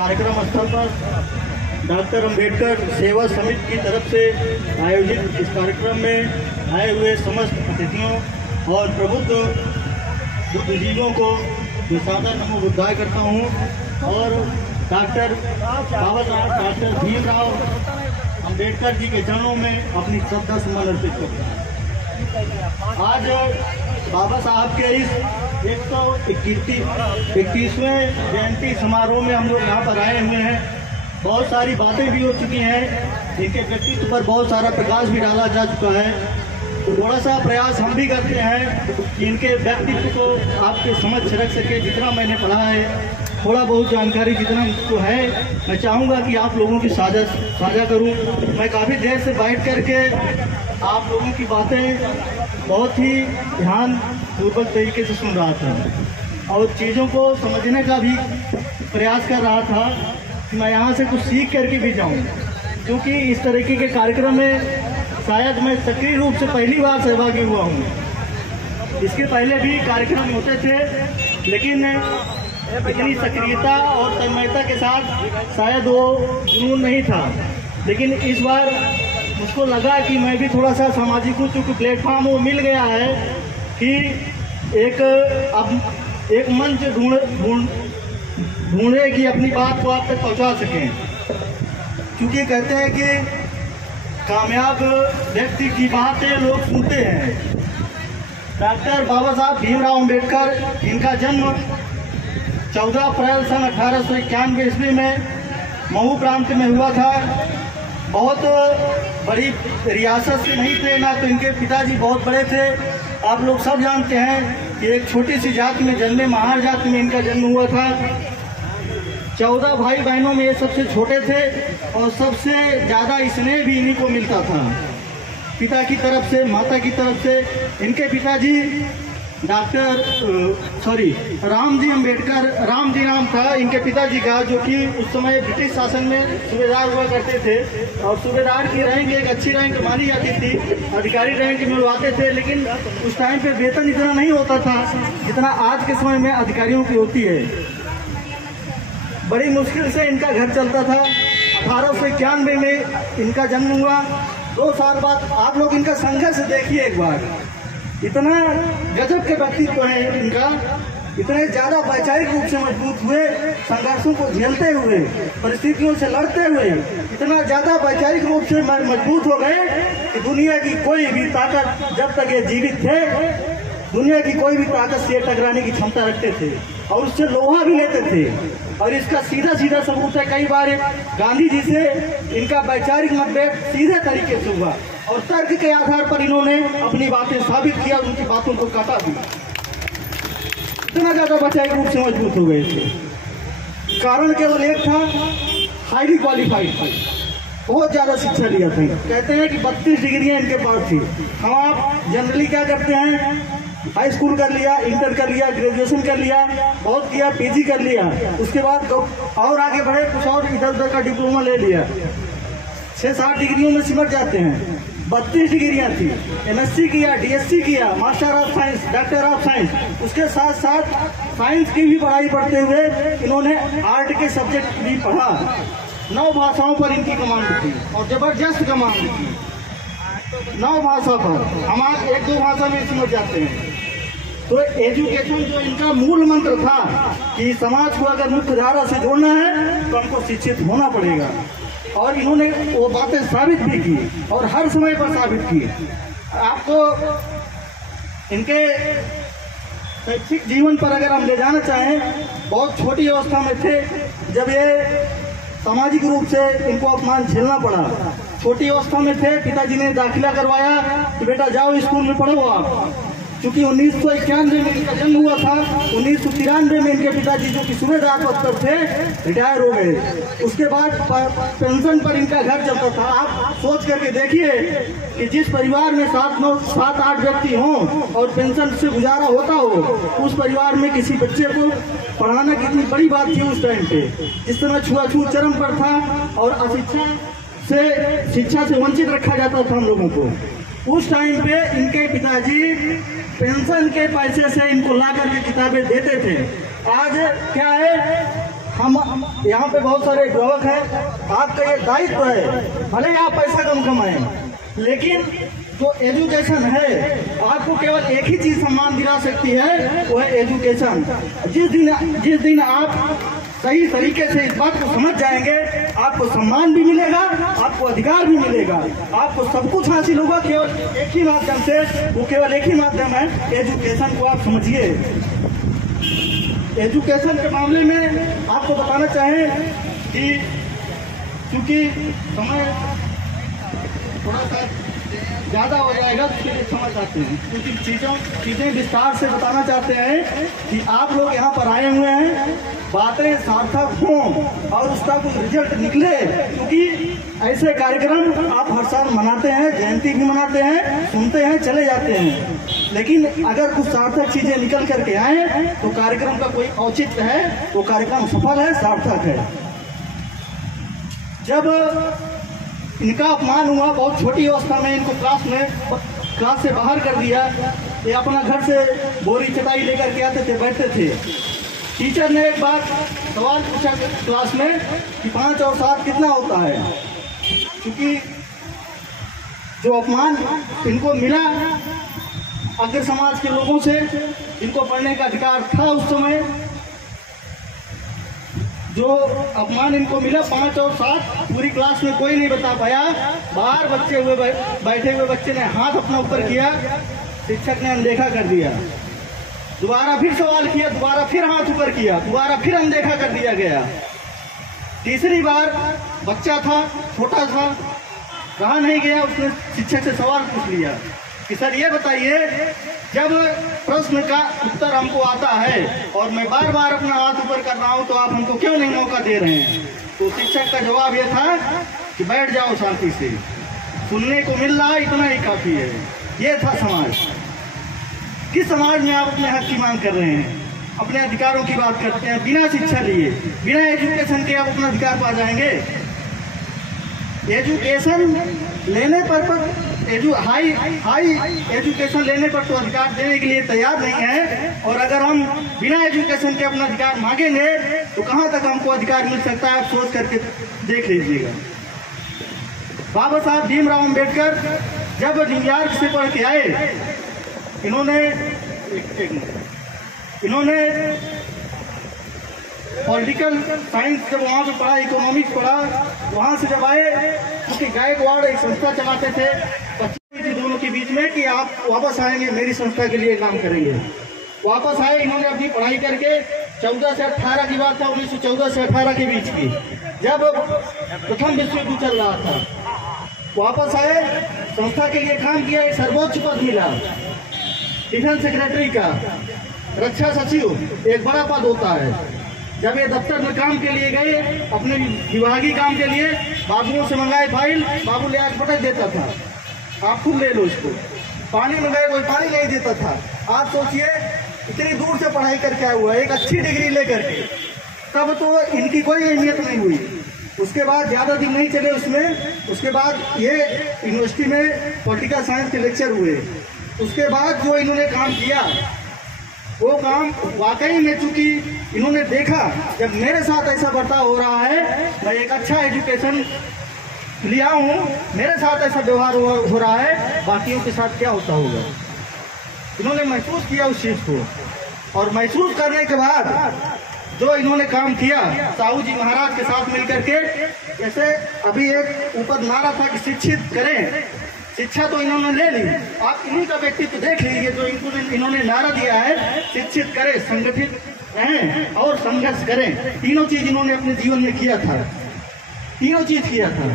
कार्यक्रम स्थल पर डॉक्टर अंबेडकर सेवा समिति की तरफ से आयोजित इस कार्यक्रम में आए हुए समस्त अतिथियों और प्रबुद्ध बुद्धिजीवियों को मैं सादर नमो बुद्धाय करता हूँ और डॉक्टर बाबा साहब डॉक्टर भीमराव अंबेडकर जी के चरणों में अपनी श्रद्धा सुमन अर्पित करता हूँ। आज बाबा साहब के इस 121वें जयंती समारोह में हम लोग यहाँ पर आए हुए हैं। बहुत सारी बातें भी हो चुकी हैं, इनके व्यक्तित्व पर बहुत सारा प्रकाश भी डाला जा चुका है। थोड़ा सा प्रयास हम भी करते हैं कि इनके व्यक्तित्व को आपके समक्ष रख सके। जितना मैंने पढ़ा है, थोड़ा बहुत जानकारी जितना मुझको है, मैं चाहूँगा कि आप लोगों की साझा करूँ। मैं काफ़ी देर से बैठ करके आप लोगों की बातें बहुत ही ध्यानपूर्वक तरीके से सुन रहा था और चीज़ों को समझने का भी प्रयास कर रहा था कि मैं यहाँ से कुछ सीख करके भी जाऊँ, क्योंकि इस तरीके के कार्यक्रम में शायद मैं सक्रिय रूप से पहली बार सहभागी हुआ हूँ। इसके पहले भी कार्यक्रम होते थे, लेकिन इतनी सक्रियता और तन्मयता के साथ शायद वो जुनून नहीं था। लेकिन इस बार मुझको लगा कि मैं भी थोड़ा सा सामाजिक हूँ, चूँकि प्लेटफॉर्म वो मिल गया है कि एक मंच ढूंढे कि अपनी बात को आप तक पहुँचा सकें। क्योंकि कहते हैं कि कामयाब व्यक्ति की बातें लोग सुनते हैं। डॉक्टर बाबा साहब भीमराव अंबेडकर, इनका जन्म 14 अप्रैल सन 1891 ईस्वी में महू प्रांत में हुआ था। बहुत बड़ी रियासत से नहीं थे, ना तो इनके पिताजी बहुत बड़े थे। आप लोग सब जानते हैं कि एक छोटी सी जाति में जन्मे, महार जाति में इनका जन्म हुआ था। 14 भाई बहनों में ये सबसे छोटे थे और सबसे ज़्यादा स्नेह भी इन्हीं को मिलता था, पिता की तरफ से, माता की तरफ से। इनके पिताजी रामजी अंबेडकर, रामजी नाम था इनके पिताजी का, जो कि उस समय ब्रिटिश शासन में सूबेदार हुआ करते थे। और सूबेदार की रैंक एक अच्छी रैंक मानी जाती थी, अधिकारी रैंक मिलवाते थे। लेकिन उस टाइम पे वेतन इतना नहीं होता था जितना आज के समय में अधिकारियों की होती है। बड़ी मुश्किल से इनका घर चलता था। 1891 में इनका जन्म हुआ। 2 साल बाद आप लोग इनका संघर्ष देखिए एक बार। इतना गजब के व्यक्तित्व है इनका, इतने ज्यादा वैचारिक रूप से मजबूत हुए, संघर्षों को झेलते हुए, परिस्थितियों से लड़ते हुए इतना ज्यादा वैचारिक रूप से मजबूत हो गए कि दुनिया की कोई भी ताकत, जब तक ये जीवित थे, दुनिया की कोई भी ताकत से टकराने की क्षमता रखते थे और उससे लोहा भी लेते थे। और इसका सीधा सीधा सबूत है, कई बार गांधी जी से इनका वैचारिक मतभेद सीधे तरीके से हुआ और तर्क के आधार पर इन्होंने अपनी बातें साबित किया, उनकी बातों को काटा दिया। इतना ज्यादा वैचारिक रूप से मजबूत हो गए थे। कारण केवल एक था, हाईली क्वालिफाइड था, बहुत ज्यादा शिक्षा लिया था। कहते हैं कि 32 डिग्रियां इनके पास थी। हम आप जनरली क्या करते हैं, हाई स्कूल कर लिया, इंटर कर लिया, ग्रेजुएशन कर लिया, बहुत किया, पीजी कर लिया, उसके बाद और आगे बढ़े, कुछ और इधर उधर का डिप्लोमा ले लिया, 6-7 डिग्रियों में सिमट जाते हैं। 32 डिग्रियां थी। एमएससी किया, डीएससी किया, master of science, doctor of science, उसके साथ साथ साइंस की भी पढ़ाई पढ़ते हुए इन्होंने आर्ट के सब्जेक्ट भी पढ़ा। 9 भाषाओं पर इनकी कमांड थी और जबरदस्त कमांड थी। 9 भाषा पर, हम 1-2 भाषा में समझ जाते हैं। तो एजुकेशन जो इनका मूल मंत्र था कि समाज को अगर मुख्य धारा से जोड़ना है तो हमको शिक्षित होना पड़ेगा। और इन्होंने वो बातें साबित भी की और हर समय पर साबित की। आपको इनके शैक्षिक जीवन पर अगर हम ले जाना चाहें, बहुत छोटी अवस्था में थे जब ये सामाजिक रूप से इनको अपमान झेलना पड़ा। छोटी अवस्था में थे, पिताजी ने दाखिला करवाया कि बेटा जाओ स्कूल में पढ़ो आप। चूंकि 1991 में इनका जन्म हुआ था, 1993 में इनके पिताजी जो कि सूबेदार पद पर थे रिटायर हो गए। उसके बाद पेंशन पर इनका घर चलता था। आप सोच करके देखिए कि जिस परिवार में 7-8 व्यक्ति हों और पेंशन से गुजारा होता हो, उस परिवार में किसी बच्चे को पढ़ाना कितनी बड़ी बात थी उस टाइम पे। जिस समय छुआछूत चरम पर था और शिक्षा से वंचित रखा जाता था हम लोगों को, उस टाइम पे इनके पिताजी पेंशन के पैसे से इनको ला करके किताबें देते थे। आज क्या है, हम यहाँ पे बहुत सारे अभिभावक हैं, आपका ये दायित्व है, भले आप पैसा कम कमाएं, लेकिन जो एजुकेशन है आपको केवल एक ही चीज सम्मान दिला सकती है, वो है एजुकेशन। जिस दिन आप सही तरीके से इस बात को समझ जाएंगे, आपको सम्मान भी मिलेगा, आपको अधिकार भी मिलेगा, आपको सब कुछ हासिल होगा केवल एक ही माध्यम से। वो केवल एक ही माध्यम है, एजुकेशन को आप समझिए। एजुकेशन के मामले में आपको बताना चाहें कि क्योंकि समय थोड़ा सा ज्यादा हो जाएगा, उसके लिए समझ आते हैं, क्योंकि चीजें विस्तार से बताना चाहते हैं कि आप लोग यहाँ पर आए हुए हैं, बातें सार्थक हों और उसका कुछ रिजल्ट निकले, क्योंकि ऐसे कार्यक्रम आप हर साल मनाते हैं, जयंती भी मनाते हैं, सुनते हैं, चले जाते हैं, लेकिन अगर कुछ सार्थक चीजें निकल करके आए तो कार्यक्रम का कोई औचित्य है, वो कार्यक्रम सफल है, सार्थक है। जब इनका अपमान हुआ, बहुत छोटी अवस्था में इनको क्लास से बाहर कर दिया, ये अपना घर से बोरी चटाई लेकर के आते थे, बैठते थे। टीचर ने एक बार सवाल पूछा क्लास में कि 5 और 7 कितना होता है, क्योंकि जो अपमान इनको मिला आखिर समाज के लोगों से, इनको पढ़ने का अधिकार था उस समय, जो अपमान इनको मिला 5 और 7 पूरी क्लास में कोई नहीं बता पाया। बाहर बैठे हुए बच्चे ने हाथ अपना ऊपर किया, शिक्षक ने अनदेखा कर दिया, दोबारा फिर सवाल किया, दोबारा फिर हाथ ऊपर किया, दोबारा फिर अनदेखा कर दिया गया। तीसरी बार बच्चा था, छोटा था, रहा नहीं गया, उसने शिक्षक से सवाल पूछ लिया कि सर ये बताइए, जब प्रश्न का उत्तर हमको आता है और मैं बार बार अपना हाथ ऊपर कर रहा हूं, तो आप हमको क्यों नहीं मौका दे रहे हैं? तो शिक्षक का जवाब यह था कि बैठ जाओ शांति से, सुनने को मिल रहा है, इतना ही काफी है। ये था समाज। किस समाज में आप अपने हक की मांग कर रहे हैं, अपने अधिकारों की बात करते हैं? बिना शिक्षा लिए, बिना एजुकेशन के आप अपना अधिकार पा जाएंगे? एजुकेशन लेने पर हाई एजुकेशन लेने पर तो अधिकार देने के लिए तैयार नहीं है, और अगर हम बिना एजुकेशन के अपना अधिकार मांगेंगे तो कहां तक हमको अधिकार मिल सकता है, आप सोच करके देख लीजिएगा। बाबा साहब भीमराव अंबेडकर जब न्यूयॉर्क से पढ़ के आए, इन्होंने पॉलिटिकल साइंस जब वहाँ पे पढ़ा, इकोनॉमिक्स पढ़ा, वहाँ से जब आए, क्योंकि गायकवाड़ एक संस्था चलाते थे, 25 दोनों के बीच में कि आप वापस आएंगे, मेरी संस्था के लिए काम करेंगे। वापस आए, इन्होंने अपनी पढ़ाई करके 14 से 18 की बात था, 1914 से 18 के बीच की, जब प्रथम विश्व युद्ध चल रहा था। वापस आए, संस्था के लिए काम किया, एक सर्वोच्च पद मिला, डिफेंस सेक्रेटरी का, रक्षा सचिव एक बड़ा पद होता है। जब ये दफ्तर में काम के लिए गए, अपने विभागीय काम के लिए, बाबुओं से मंगाए फाइल, बाबू ले आज पटक देता था, आप खुद ले लो इसको। पानी मंगाए, कोई पानी नहीं देता था। आप सोचिए इतनी दूर से पढ़ाई करके आया हुआ है, एक अच्छी डिग्री लेकर के, तब तो इनकी कोई अहमियत नहीं हुई। उसके बाद ज्यादा दिन नहीं चले उसमें, उसके बाद ये यूनिवर्सिटी में पॉलिटिकल साइंस के लेक्चर हुए। उसके बाद जो इन्होंने काम किया, वो काम वाकई में, चूंकि इन्होंने देखा जब मेरे साथ ऐसा बर्ताव हो रहा है, मैं एक अच्छा एजुकेशन लिया हूँ, मेरे साथ ऐसा व्यवहार हो रहा है, बाकियों के साथ क्या होता होगा। इन्होंने महसूस किया उस चीज को, और महसूस करने के बाद जो इन्होंने काम किया, साहू जी महाराज के साथ मिलकर के, जैसे अभी एक ऊपर नारा था कि शिक्षित करें, शिक्षा तो इन्होंने ले ली, आप इन्हीं का व्यक्तित्व देख लीजिए जो इन्होंने नारा दिया है, शिक्षित करें, संगठित रहें और संघर्ष करें। तीनों चीज इन्होंने अपने जीवन में किया था, तीनों चीज किया था।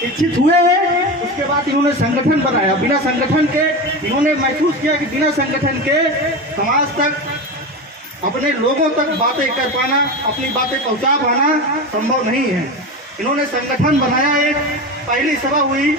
शिक्षित हुए हैं, उसके बाद इन्होंने संगठन बनाया। बिना संगठन के इन्होंने महसूस किया कि बिना संगठन के समाज तक, अपने लोगों तक बातें कर पाना, अपनी बातें पहुंचा पाना संभव नहीं है। इन्होंने संगठन बनाया। एक पहली सभा हुई,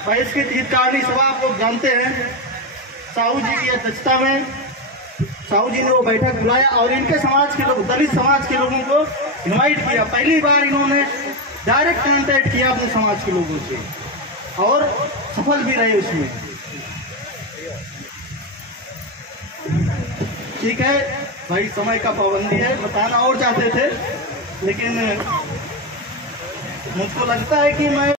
बहिष्कृत हितकारिणी सभा, आप लोग जानते हैं, साहू जी की अध्यक्षता में साहू जी ने वो बैठक बुलाया और इनके समाज के लोग, दलित समाज के लोगों को इनवाइट किया। पहली बार इन्होंने डायरेक्ट कांटेक्ट किया अपने समाज के लोगों से, और सफल भी रहे उसमें। ठीक है भाई, समय का पाबंदी है, बताना और चाहते थे लेकिन मुझको लगता है कि मैं